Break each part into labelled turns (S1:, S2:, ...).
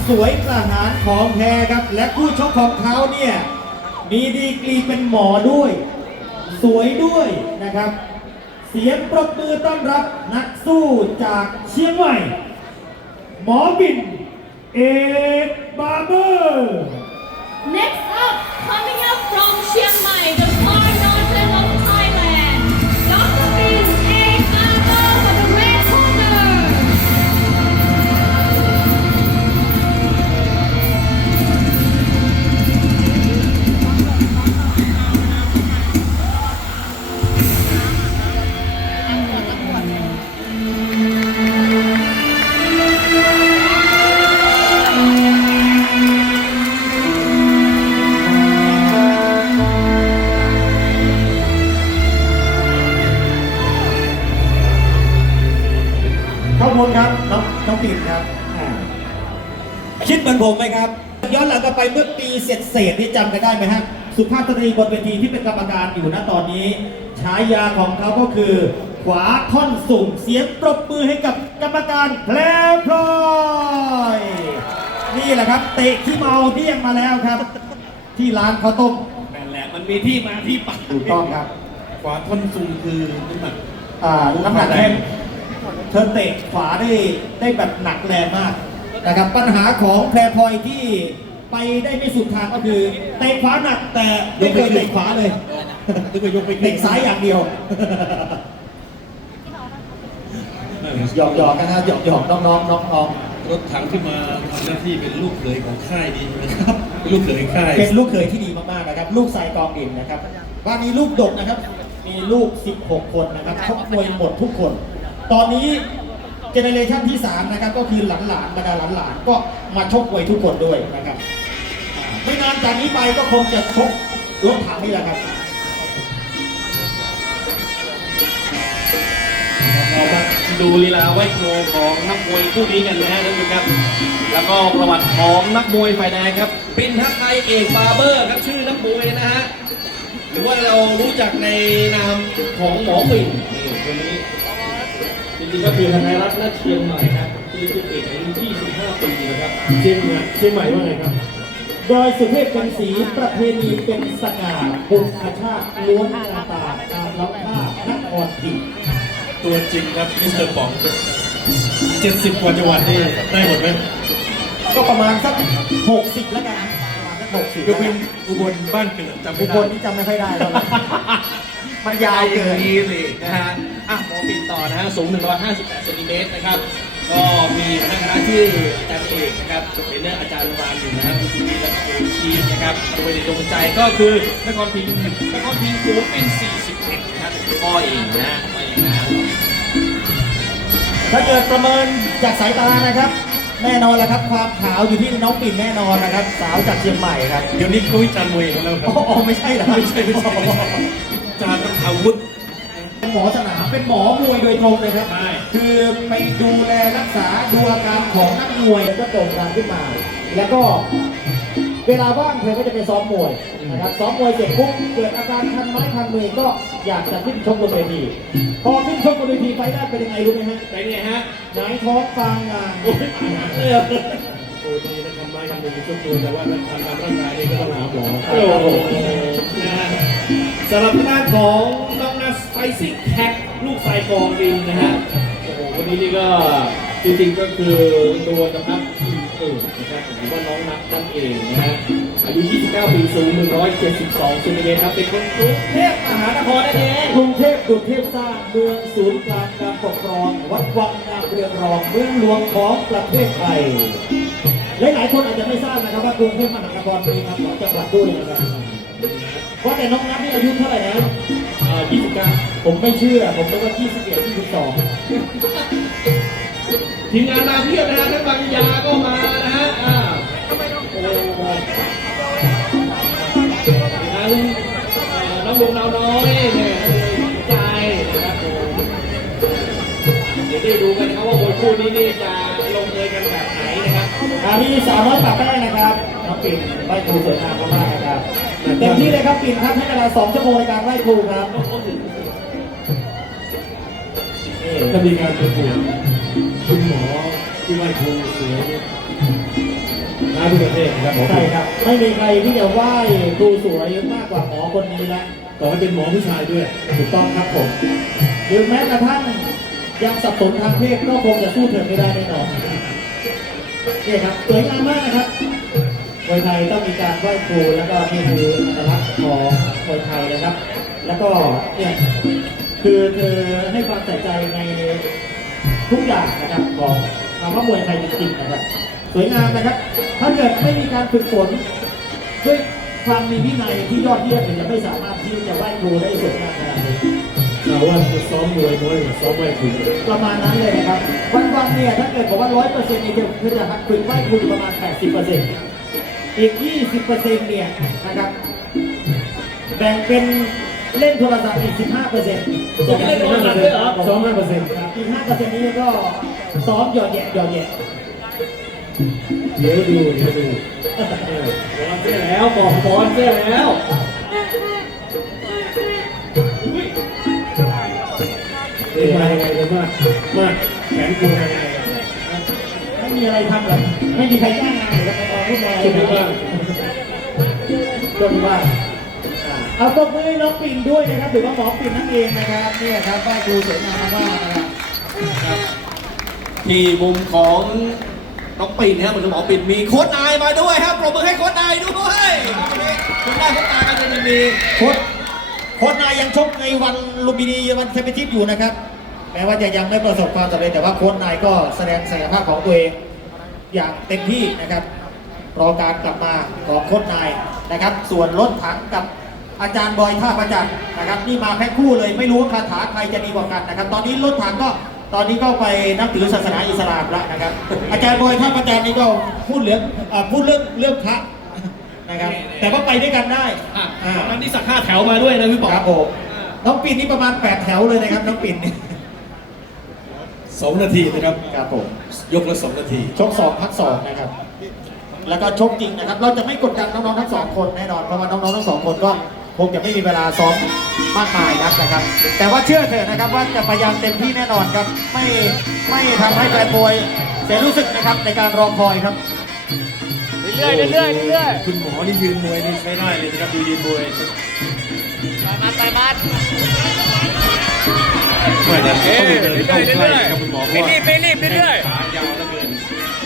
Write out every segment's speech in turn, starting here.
S1: สวยกระหายของแท้ครับและคู่ชกของเขาเนี่ยมีดีกรีเป็นหมอด้วยสวยด้วยนะครับเสียงปรบมือต้อนรับนักสู้จากเชียงใหม่หมอบินเอกบาร์เบอร์
S2: Next up, coming up from Chiang Mai, the far northern of Thailand, Dr. Bin Ek Barber for the red corner.
S1: ข้อมูลครับน้องปิ่นครับคิดเหมือนผมไหมครับย้อนหลังกลับไปเมื่อปีเศษนี่จำกันได้ไหมฮะสุภาพสตรีบนเวทีที่เป็นกรรมการอยู่ณตอนนี้ฉายาของเขาก็คือขวาท่อนสูงเสียงปรบมือให้กับกรรมการแพลวพลอยนี่แหละครับเตะที่เมาเดี้ยงมาแล้วครับ ที่ร้านข้าวต้ม
S3: นั่นแหละมันมีที่มาที่ไป
S1: ถูกต้องครับ
S3: ขวาท่อนซุงคือน้ำหนัก
S1: น้ำหนักแค่เธอเตะขวาได้แบบหนักแรงมากนะครับปัญหาของแพรพลอยที่ไปได้ไม่สุดทางก็คือเตะขวาหนักแต่ไม่เคยเตะขวาเลย
S3: นึกว่ายกไป
S1: เตะซ้ายอย่างเดียวหยอกกันนะหยอกน้อง
S3: รถถังที่มาทำหน้าที่เป็นลูกเขยของค่ายดีนะครับเป็นลูกเขยค่าย
S1: เป็นลูกเขยที่ดีมากๆนะครับลูกทรายกองดินนะครับบ้านนี้ลูกดกนะครับมีลูก16คนนะครับชกมวยหมดทุกคน ตอนนี้เจเนเรชันที่3นะครับก็คือหลานบรรดาหลานก็มาชกมวยทุกคนด้วยนะครับไม่นานจากนี้ไปก็คงจะชกรถถังนี่แหละครับ
S3: เรามาดูลีลาไหวโคของนักมวยคู่นี้กันนะฮะท่านผู้ชมครับแล้วก็ประวัติของนักมวยฝ่ายแดงครับปิ่นทักไทยเอกบาร์เบอร์ครับชื่อนักมวยนะฮะหรือว่าเรารู้จักในนามของหมอปิ่นนี่คนนี้จริงๆก็คือทนายรัฐและเชียงใหม่ครับที่ชื่อปิ่นอายุ25 ปีนะครับเชียงใหม่ว่าไงครับ
S1: โดยสุเทพเป็นสีประเพณีเป็นสง่าบุญอาชาติล้วนนาตาการล้ำค่านครพิง
S3: ตัวจริงครับมิสเตอร์ป๋อง70 กว่าจังหวัดนี่ได้หมดไหม
S1: ก็ประมาณสัก60แล้วกันประมาณสัก60
S3: ยกเว้นอุบลบ้านเกิดจำ
S1: อุ
S3: ไม่
S1: บ
S3: ได้
S1: ลนี่จำไม่ค่อยได้แล้วนะมันยาวเกิน
S3: ดีเลยนะฮะอ่ะหมอปิ่นต่อนะฮะสูง 158 เซนติเมตรนะครับ ก็มีพนักงานชื่ออาจารย์เอกนะครับเป็นเรื่องอาจารย์วานอยู่นะฮะคุณทีแล้วก็คุณชีนะครับโดยในดวงใจก็คือนครพิงค์สูงเป็น 41นะครับพ่อเองนะว่าอย่างนั้น
S1: ถ้าเกิดประเมินจากสายตานะครับ แน่นอนแหละครับความขาวอยู่ที่น้องปิ่นแน่นอนนะครับ สาวจากเชียงใหม่ครับ
S3: เดี๋ยวนี้เขาวิจารณ์มวยกันแล้วครับ
S1: อ๋อไม่ใช่เหรอ
S3: ไม่ใช่อาจารย์ต้องอาวุธ
S1: เป็นหมอสนามเป็นหมอมวยโดยตรงเลยครับ
S3: ใช่
S1: คือไปดูแลรักษาดูอาการของนักมวยแล้วก็โด่งดังขึ้นมา แล้วก็เวลาว่างเธอก็จะไปซ้อมมวยนะครับซ้อมมวยเสร็จปุ๊บเกิดอาการคันไม้คันมือก็อยากจะขึ้นชกบนเวทีพอขึ้นชกบนเวทีไฟแรกเป็นยังไงรู้ไหมฮะ
S3: เป็นไงฮะ
S1: หงายท้องฟางงาน
S3: โอ้ยโอ้ดีนะทำไม้ทำมือชุบตัวแต่ว่าถ้าทำตามร่างกายนี่ก็ต้องหาหมอโอ้โหนะฮะสำหรับทางด้านของน้องนัสไฟซิกแท็กลูกสายกองดินนะฮะโอ้โหวันนี้นี่ก็จริงๆก็คือโดนนะครับนะครับหรือว่าน้องนัทนั่นเองนะฮะอายุ 29 ปีสูง 172 เซนติเมตรครับเป็นคนกรุงเทพมหานครนั่นเอง
S1: กรุงเทพดุจเทพสร้างเมืองศูนย์กลางการปกครองวัดวังนาเรืองรองเมืองหลวงของประเทศไทยหลายๆคนอาจจะไม่ทราบนะครับว่ากรุงเทพมหานครมีนามของจังหวัดด้วยนะครับว่าแต่น้องนัทนี่อายุเท่าไหร่แล้ว
S3: 29
S1: ผมไม่เชื่อผมนึกว่า21 22
S3: ทีมงานมาเพียบนะฮะทั้งบางยาก็มานะฮะโอ้น้องลุงน้องน้อยเนี่ยใจนะครับเดี๋ยวได้ดูกันนะครับว่ามวยคู่นี้นี่จะลงเอยกันแบบไหนนะครับ
S1: มีสาวน้อยปากแป้งนะครับน้องปิ่นไหว้ครูสวยงามมากๆนะครับเต็มที่เลยครับปิ่นครับให้เวลา2 ชั่วโมงในการไหว้ครูครับ
S3: จะมีการประกวดคุณหมอที่ไหว้ครูเสือเนี่ยทุกประเทศนะครับหมอ
S1: ใช่ครับ ไม่มีใครที่จะไหว้ครูสวยมากกว่าหมอคนนี้แล้ว
S3: ต่อให้เป็นหมอผู้ชายด้วย
S1: ถูกต้องครับผมหรือแม้กระทั่งยังสับสนทางเพศก็คงจะสู้เธอไม่ได้แน่นอนนี่ครับสวยงามมากนะครับมวยไทยต้องมีการไหว้ครูแล้วก็นี่คืออัตลักษณ์ของมวยไทยนะครับ แล้วก็เนี่ยคือเธอให้ความใส่ใจในทุกอย่างนะครับของคำว่ามวยไทยจริงๆนะครับ สวยงามนะครับ ถ้าเกิดไม่มีการฝึกฝนด้วยความมีวินัยที่ยอดเยี่ยมเนี่ยจะไม่สามารถที่จะไหว้ครูได้สวยงามขนาดนี้
S3: เราว่าจะซ้อมมวยน้อยกว่าซ้อมไหว้ครู
S1: ประมาณนั้นเลยนะครับ วันๆเนี่ยถ้าเกิดบอกว่า 100%เนี่ยคือจะฝึกไหว้ครูอยู่ประมาณ 80%อีก 20%เนี่ยนะครับ แบ่งเป็นเล่นโทรศัพท์อีก 15%
S3: จะเล่นโทรศัพท์ด้วยเหรอซ้อม 5%
S1: ครับอีก 5%นี้ก็ซ้อมหยอดแยะหยอดแยะ
S3: เดี๋ยวดูบอลเสียแล้วบอกบอลเสียแล้วนี่มายังไงกันมาแขนกูมายังไง
S1: ไม่มีอะไรทำหรอกไม่มีใครจ้างงานหรือใครออกรูปแบบ
S3: คิดดูว่า
S1: ก็ดูว่าเอาปรบมือให้น้องปิ่นด้วยนะครับหรือว่าหมอปิ่นนั่นเองนะครับเนี่ยครับไหว้ครูสวยงามมากๆนะครับ
S4: ที่มุมของน้องปิ่นนะครับเหมือนหมอปิ่นมีโค้ชนายมาด้วยครับปรบมือให้โค้ชนายด้วยคุณได้โค้ชนายกันจะมี
S1: โค้ชนายยังชกในวันลุมพินีวันแชมเปี้ยนชิพอยู่นะครับแม้ว่าจะยังไม่ประสบความสำเร็จแต่ว่าโค้ชนายก็แสดงศักยภาพของตัวเองอย่างเต็มที่นะครับรอการกลับมาของโค้ชนายนะครับ ส่วนรถถังกับอาจารย์บอยท่าประจันทร์นะครับนี่มาแพ็คคู่เลยไม่รู้ว่าคาถาใครจะดีกว่ากันนะครับ ตอนนี้รถถังก็ตอนนี้ก็ไปนับถือศาสนาอิสลามแล้วนะครับ อาจารย์บอยท่าประจันทร์นี่ก็พูดเรื่องพระนะครับ แต่ว่าไปด้วยกันได้อ่า
S4: นั้นที่สัก5 แถวมาด้วยนะพี่ป๋อง
S1: ครับผมน้องปิ่นนี่ประมาณ8แถวเลยนะครับน้องปิ่นนี่
S3: 2 นาทีนะครับ
S1: ครับผม
S3: ยกละ 2 นาที
S1: ชก2พัก2นะครับ แล้วก็ชกจริงนะครับ เราจะไม่กดดันน้องๆทั้ง2คนแน่นอนเพราะว่าน้องๆทั้ง2คนก็คงจะไม่มีเวลาซ้อมมากมายนักนะครับ แต่ว่าเชื่อเถอะนะครับว่าจะพยายามเต็มที่แน่นอนครับ ไม่ทำให้แฟนมวยเสียรู้สึกนะครับในการรอคอยครับ
S5: เรื่อยๆเรื่อยๆเรื่อย
S3: คุณหมอนี่ยืนมวยนี่ใช้ได้เลยนะครับดูยืนมวย
S5: ๆไปมัด
S3: ไม่แต่ต้องเดิน
S5: เรื่
S3: เข้า
S5: อยๆ
S3: ใกล้
S5: เรื่อย
S3: กับคุณหมอ
S5: ๆ
S3: เพ
S5: ไม่
S3: ราะว่า
S5: รีบไม่รีบเรื่อย
S3: ขายาวเหลือเกิน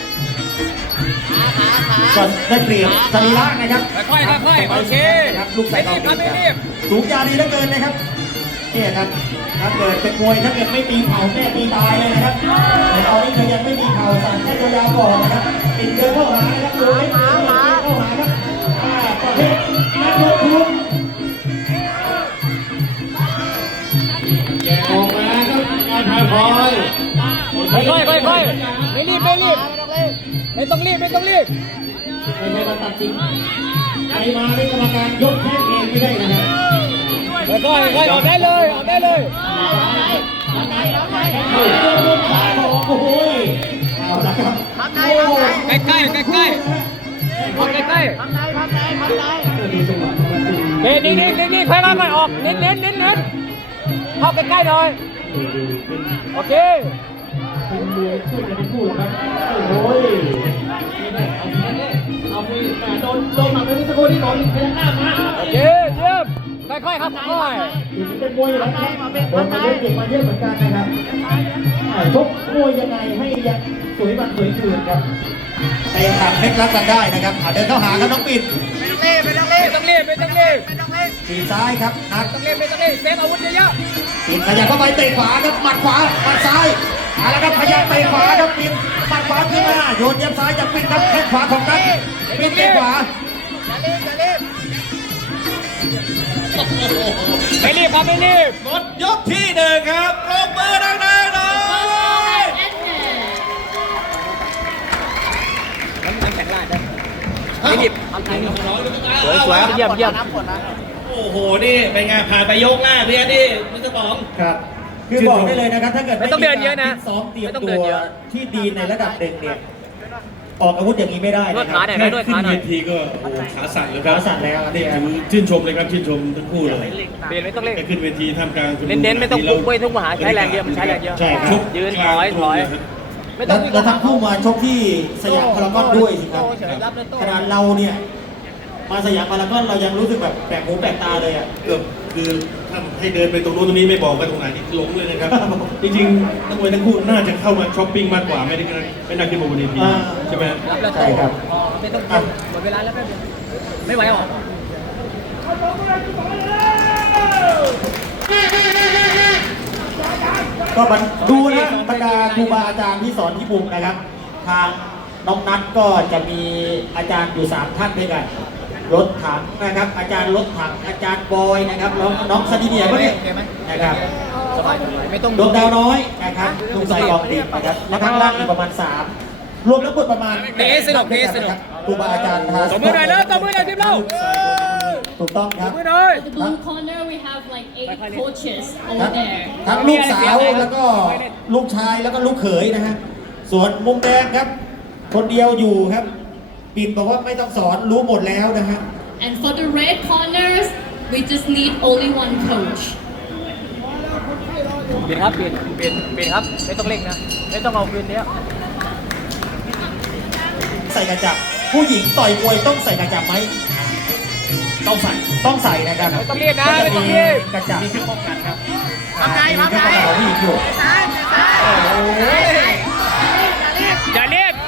S1: ก็ได้เปรียบสรีระนะครับ
S5: ๆค่อยๆค่อยๆโอเค
S1: ครับลูกใส่
S5: ไม่รีบครับไม่รีบ
S1: สูงยาวดีเหลือเกินนะครับนี่ครับถ้าเกิดเป็นมวยถ้าเกิดไม่ตีเข่าแน่ตีตายเลยนะครับแต่ตอนนี้เธอยังไม่มีเข่าสั่งแค่ตัวยาวก่อนนะครับติดเดินเข้าหานะครับดูเล็กเข้าหาครับประเภทนักลงทุน
S3: แกออกมาครับอาภาพร
S5: ค่อยๆค่อยๆไม่รีบไม่รีบไม่ต้องรีบไม่ต้องรีบ
S1: ไม่ใช่มาตัดสินใครมาเป็นกรรมการยกแค่เองไม่ได้นะครับ
S5: ค่อยๆค่อยๆออกได้เลยออกได้เลย
S1: โอ้โหเอาละครับ
S5: ใกล้ๆใกล้ๆออกใกล้ๆเฮ้ยนิ่งๆนิ่งๆค่อยๆออกเน้นเข้าใกล้ๆหน่อยโอเค
S1: เป็นมวยช่วยกันทั้งคู่เลยครับโอ้ยเอาไปโดนหมัดไปเมื่อสักครู่ที่โดนพยักหน้ามา
S5: โอเคเยี่ยมค่อยๆครับค่อย
S1: เป็นมวยอยู่แล้วครับโดนมาเยอะเก็บมาเยอะเหมือนกันนะครับชกมวยยังไงให้ยังสวยวันสวยคืนครับเตะขาดเพชรรับกันได้นะครับเดินเข้าหาครับน้องปิ่น
S5: ไม่ต้องรีบ
S1: ตีซ้ายครับนัด
S5: ไม่ต้องรีบเซฟอาวุธเยอะ
S1: ปิ่นขยับเข้าไปเตะขวาครับหมัดขวาหมัดซ้ายเอาละครับขยับเตะขวาครับปิ่นหมัดขวาขึ้นมาโยนเย็บซ้ายจากปิ่นครับแข้งขวาของนัดปิ่นเตะขวา
S5: ไม่รีบครับไม่รีบ
S4: หมดยกที่1ครับปรบมือดังๆหน่อย
S5: ไม่รีบสวยๆเยี่ยม
S4: โอ้โหนี่เป็นไงผ่านไปยกแรกพี่แอดดี้มิสเตอร์ป๋อง
S1: ครับคือบอกได้เลยนะครับถ้าเกิด
S5: ไม่ต้องเดินเยอะนะ
S1: การซ้อมเตรียม
S5: ไม่ต้อง
S1: ตั
S5: เดิน
S1: ว
S5: เยอะ
S1: ที่ดีในระดับหนึ่งเนี่ยออกอาวุธอย่างนี้ไม่ได้
S5: นวด
S1: นะค
S5: ขา
S1: รับ
S5: หน่อยไหมนวด
S3: ขึ้
S5: ขาน หน่
S3: เว
S5: อย
S3: ทีก็โอ้ขาสั่นเลยครับ
S1: ขาสั่นแล้วอันนี้
S3: นี่ถือชื่นชมเลยครับชื่นชมทั้งคู่เลย
S5: เปลี่ยนไม่ต้องเล่น
S3: แกขึ้นเวทีท่ามกลางคุณ
S5: เน้นๆไม่ต้องปุ๊บเว้ยทุกมหาใช้แรงเยอะมันใช้แรงเยอะ
S1: ใช่ค
S3: ช
S1: รับ
S3: ก
S5: ยืน
S3: กลาง
S5: ถอย
S3: ตัวเลยครับ
S5: ไม่ต้องวิ่ง
S1: แล้วทั้งคู่มาชกที่สยามพารากอนด้วยสิครับ
S5: เฉยรับแล้วโต้
S1: ขนาดเราเนี่ยมาสยามพารากอนเรายังรู้สึกแบบแปลกหูแปลกตาเลยอ่ะ
S3: เกือบคือถ้าให้เดินไปตรงนู้นตรงนี้ไม่บอกว่าตรงไหนนี่หลงเลยนะครับ จริงๆนักมวยทั้งคู่น่าจะเข้ามาช้อปปิ้งมากกว่าไม่ได้นั่งขึ้นมาบนเวที
S1: อ่า
S3: ใช่ไหม
S5: รับแล้ว
S1: ใช่
S5: โต้
S1: ครับ
S5: อ๋อไม่ต้องหมดเวลาแล้วแป๊บเดียวไม่ไหวหรอ
S1: ก็มันดูนะบรรดาครูบาอาจารย์ที่สอนที่มุมนะครับ ทางน้องนัทก็จะมีอาจารย์อยู่3ท่านด้วยกันรถถังนะครับ อาจารย์รถถังอาจารย์บอยนะครับน้องซาดิเนียก็เนี่ยนะครับ
S5: สบายไม่ต้อง
S1: ดวงดาวน้อยนะครับลุงใส่กองดิบนะครับแล้วข้างล่างอีกประมาณ 3 รวมทั้งหมดประมาณ
S5: นี่สนุกนี่สนุก
S1: ครูบาอาจารย์ทา
S5: ตบมือหน่อยแล้วตบมือหน่อยทีมเรา
S1: ถูกต้องครับ
S5: มือหน่อย
S2: At the blue corner, we have like 8 coaches
S1: ทั้
S2: over
S1: ง
S2: there.
S1: ทั้งลูกสาวแล้วก็ลูกชายแล้วก็ลูกเขยนะฮะส่วนมุมแดงครับ คนเดียวอยู่ครับปิ่นบอกว่าไม่ต้องสอนรู้หมดแล้วนะฮะ
S2: And for the red corners, we just need only one coach.
S5: เปลี่ยนครับเปลี่ยนครับไม่ต้องเร่งนะไม่ต้องเอาคืนเนี้ย
S1: ใส่กระจับผู้หญิงต่อยมวยต้องใส่กระจับไหมต้องใส่นะครับ
S5: ไม่ต้องรีบนะไม่ต้องรีบ
S1: กระจับมีเครื่องป้องกันครับมีเครื่องป้องกันของผู้หญิงอยู่
S5: อย่ารีบ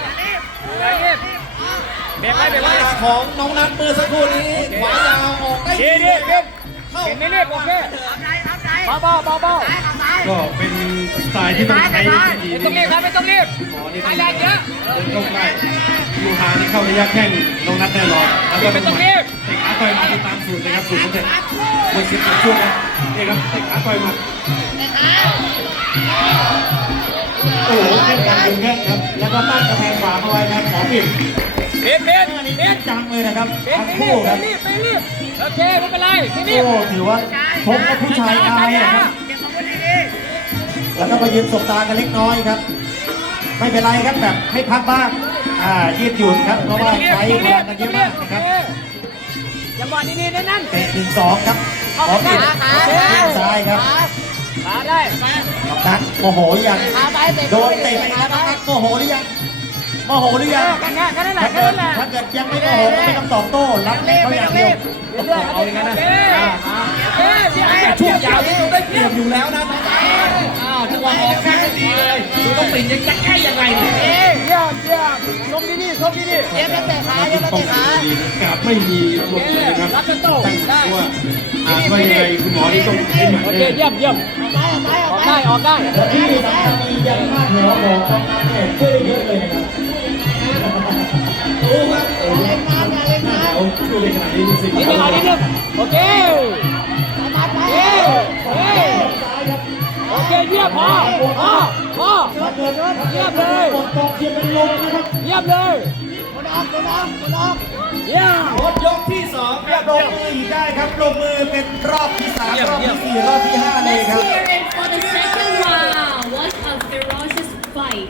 S5: เบรกไว้เบรกไว้
S4: ของน้องนัทเมื่อสักครู่นี้ขวายาวออกได้
S5: ดีดีเบรกเห็นไม่รีบโอเคเบาเบา
S3: ก็เป็นสไตล์ที่ต้องใช้วิธี
S5: ไม่ต้องรีบครับไม่ต้องรีบ
S3: หมอนี่
S5: ไม่
S3: ต้อง
S5: แรงเยอะ
S3: เดินเข้าใกล้ยูฮานี่เข้าระยะแข้งน้องนัทแน่นอนแล้วก็
S5: ไม่ต้องรีบ
S3: เตะขาต่อยหมัดตามสูตรนะครับสูตรของเด็กไม่เสียช่วงนะนี่ครับเตะขาต่อยหมัด
S1: โอ้โหเป็นการดึงแข้งครับแล้วก็ตั้งกระแพงขวาเอาไว้ครับขอปิด
S5: เบียดเบียด
S1: อันนี้
S5: เบียด
S1: จังเลยนะครับ
S5: เบียด
S1: ทั้ง
S5: ไม่รี
S1: คู่
S5: บ
S1: ครับ
S5: ไม่รีบโอเคไม่เป็นไรไม่รีบ
S1: โอ้ถือว่าชกกับผู้ชายอายอะครับแล้วก็มายืนสบตากันเล็กน้อยครับ ไม่เป็นไรครับแบบให้พักบ้างยืดหยุ่นครับเพราะว่าใช้พลังกันเยอะมากนะครับ
S5: จังหวะดีๆนั่น
S1: เตะ1-2ครับขอปิดซ้ายครับ
S5: ขาได้
S1: น้องนัทโมโหหรือยังโดนเตะไปแล้วน้องนัทโมโหหรือยังโมโหหรือยัง
S5: กันง่ายกันนั่นแหละ
S1: ถ้าเกิดยังไม่โมโหก็ไม่ต้องตอบโต้รับเขาอย่างเดียว
S5: เอาอย่างนั้นนะ
S4: ช่วงยาวนี่ต้องได้เปรียบอยู่แล้วนะจังหวะออกแข้งได้ดีเลยดูต้องปิ่นยังจะแก้ยังไงเนี่ย
S5: เยี่ยมชมดีๆชมดีๆเยี่ยมเตะขาเยี่ยม
S3: ป้อง
S5: เตะ
S3: กัน
S5: ขา
S3: ดีนะครับไม่มีหลบเลยนะครับ
S5: รับเป็นโต้ได้
S3: ว่าว่ายังไงคุณหมอนี่ต้องให้หมัด
S5: โอเค
S3: แน่
S5: เยี่ยมออกได้
S1: แต่ที่สำคัญมียังมากแถวของน้องนัทเนี่ยช่วยได้เยอะเลยนะครับ
S3: เอาช่วยในขณะนี้สิ
S5: นิดนึงโอเคโอเคเยี่ยมพอเยี่ยมเลย
S1: กดกองเชียร์เป็นลมนะครับ
S5: เยี่ยมเลยเยี่ยม
S4: หมดยกที่สอง
S1: เรียบลงมืออีกได้ครับลงมือเป็นรอบที่ 3 รอบที่ 4 รอบที่ 5 เลย
S2: Let's
S1: ครับ
S2: hear it for the second round. What a ferocious fight.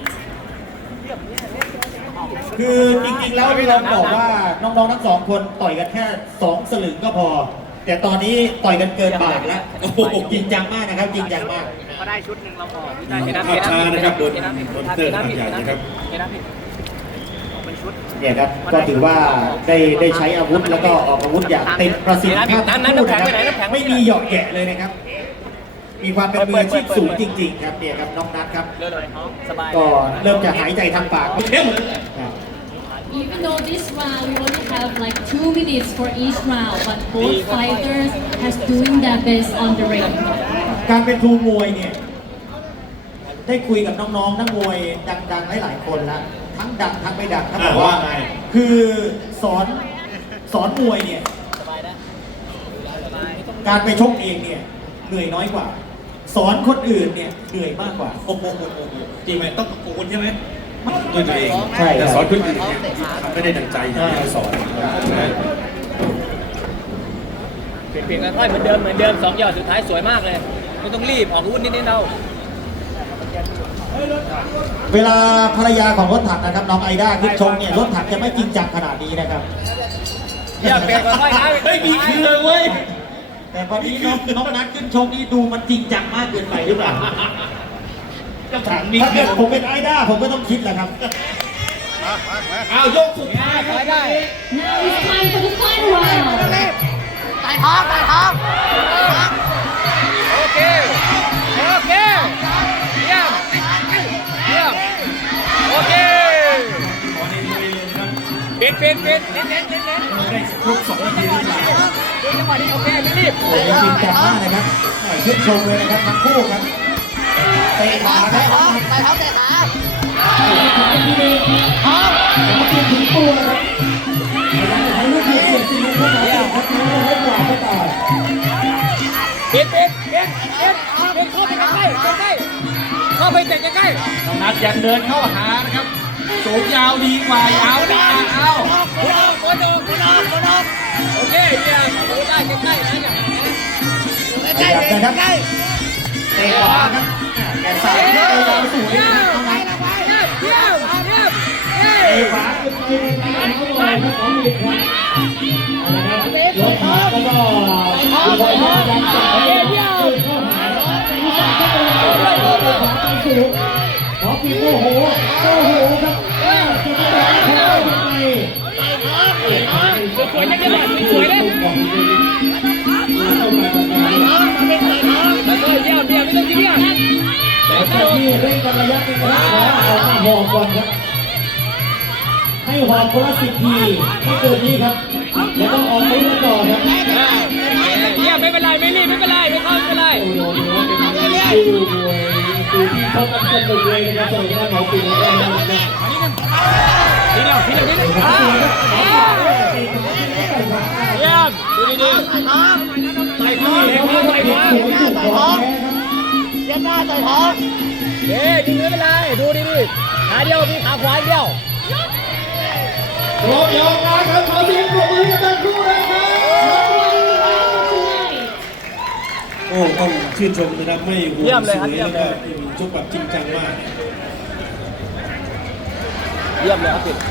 S1: คือจริงๆแล้วเราบอกว่าน้องๆทั้งสองคนต่อยกันแค่2สลึงก็พอ แต่ตอนนี้ต่อยกันเกินบาทแล้วโอ้โหจริงจังมากนะครับจริงจังมาก
S5: ก็ได้ชุดหนึ่งเราพอ
S3: ภาพช้านะครับโดนเตอร์ขนาดใหญ่นะครับ
S5: เป็นชุด
S1: เนี่ยครับก็ถือว่าได้ใช้อาวุธแล้วก็ออกอาวุธอย่างเต็มประสิทธิภาพทั้งคู่นะครับไม่มีหยอกแกะเลยนะครับ มีความเป็นมืออาชีพสูงจริงๆครับเนี่ยครับน้องนัทครับ
S5: เรื่อยสบาย
S1: ก็เริ่มจะหายใจทางปากเข้มครับ
S2: Even though this round we only have like 2 minutes for each round, but both fighters has doing their best on the ring.
S1: การเป็นครูมวยเนี่ยได้คุยกับน้องๆนักมวยดังๆหลายๆคนแล้วทั้งดังทั้งไม่ดังเขาบอกว่า
S3: ว่าไง
S1: คือสอนมวยเนี่ยการไปชกเองเนี่ยเหนื่อยน้อยกว่า สอนคนอื่นเนี่ยเหนื่อยมากกว่า
S4: โอ้โหจริงไหมต้องตะโกนใช่ไหม
S3: ด้วยตัวเอง
S1: ใช่ครับ
S3: แต่สอนคนอื่นเนี่ยทำไม่ได้ดังใจอย่างที่เราสอน
S5: เปลี่ยนค่อยๆเหมือนเดิม2 หยอดสุดท้ายสวยมากเลยไม่ต้องรีบออกอาวุธนิดๆเรา
S1: เวลาภรรยาของรถถังนะครับน้องไอด้าขึ้นชกเนี่ยรถถังจะไม่จริงจังขนาดนี้นะครับ
S5: อย่าเปลี่ยนค่อยๆนะ
S4: เฮ้ยมีคือเลยเว้ย
S1: แต่พอนี้น้องนัทขึ้นชกนี่ดูมันจริงจังมากเกินไปหรือเปล่า
S3: เจ้าถังนี้
S1: ถ้าเกิดผมเป็นไอด้าผมก็ต้องคิดแหละครับ
S3: เอายกสุดท้ายครับ
S5: ได้
S2: Now it's time for the final round.
S5: ไต่ท้องไต่ท้องโอเคโอเคเยี่ยมเยี่ยมโอเค
S3: ขอเน้นเลยนะครับ
S5: เป็นเน้น
S3: ได้ครบ2 นาทีหรือเปล่า
S5: จังหวะนี้โอเครีบ
S1: โอ้ยจริงจังมากนะครับชื่นชมเลยนะครับทั้งคู่ครับเตะขาครับ
S5: ไต่ท้องเตะขา
S1: ถึงตัวนะครับให้ลูกเสียบสิลูกเข้ามาครับให้กว่าก็ต่อ
S5: เป็นเข้าไปใกล้เข้าไปเตะใกล้
S4: น้องนัทยังเดินเข้าหานะครับสูงยาวดีกว่ายาวดีเอา
S5: คนออกโอเคเยี่ยมดูได้ใกล้นะเนี่ย
S1: ขยับนะครับเตะขวาครับแกใส่ที่เตะยาวสูงนะครับน้องนัท
S5: เยี่ยม
S1: เตะขวาคือเตะขวาเขาเลยครับของอีกครับนะครับรถขาแล้วก็ดูบอลพยายามจับให้เข้าหามีสามก็เป็นขวาไปสูงขอปีโอ้โหครับจะไปได้เข้ายังไง
S5: สวยจังเลยสวยเลยเยี่ยมไม่ต้องซีเรียส
S1: แต่ที่เร่งกันระยะนี้นะเอามาหอบก่อนครับให้หอบคนละ10 ทีไม่เกินนี้ครับแล้วต้องออกไปมาต่อครับ
S5: เยี่ยมไม่เป็นไรไม่รีบไม่เป็นไรไม่เข้าไม่เป็นไร
S3: โอ้โหถือว่าเป็นคู่มวยคู่ที่เขากันสนุกเลยนะครับสำหรับหมอปีนี้นะครับ
S5: ทีเดียวเยี่ยมดูดีๆใส่ท้องเยี่ยมได้ใส่ท้องยิงไม่เป็นไรดูดีๆขาเดียวมีขาขวาเดียว
S3: พร้อมยอมนะครับขอเสียงปรบมือให้ทั้งคู่เลยครับโอ้ต้องชื่นชมนะครับไม่ห่วงสวยแล้วก็ชกแบบจริงจังมาก
S5: เยี่ยมเลยครับพี่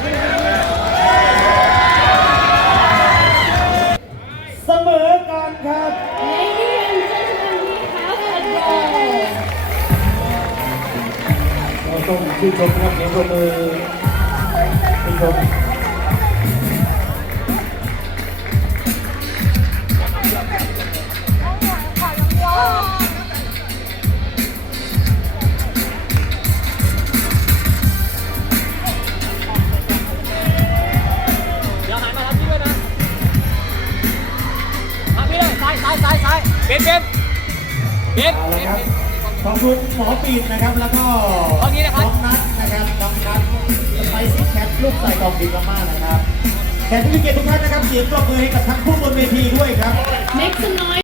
S1: เสมอกันครับ
S2: Ladies and gentlemen, we have a draw.
S3: เราต้องชื่นชมครับเสียงปรบมือชื่นชม
S5: เดี๋ยวหันมาทำพี่ด้วยนะทำพี่เลยซ้ายเป็น
S1: เอาละครับขอบคุณหมอปีดนะครับแล้วก็น้องนัทนะครับน้องนัทไปซิแคทลูกใส่กองดีมากๆนะครับแขกผู้มีเกียรติทุกท่านนะครับเสียงปรบมือให้กับทั้งคู่บนเวทีด้วยครับ
S2: Make some noise.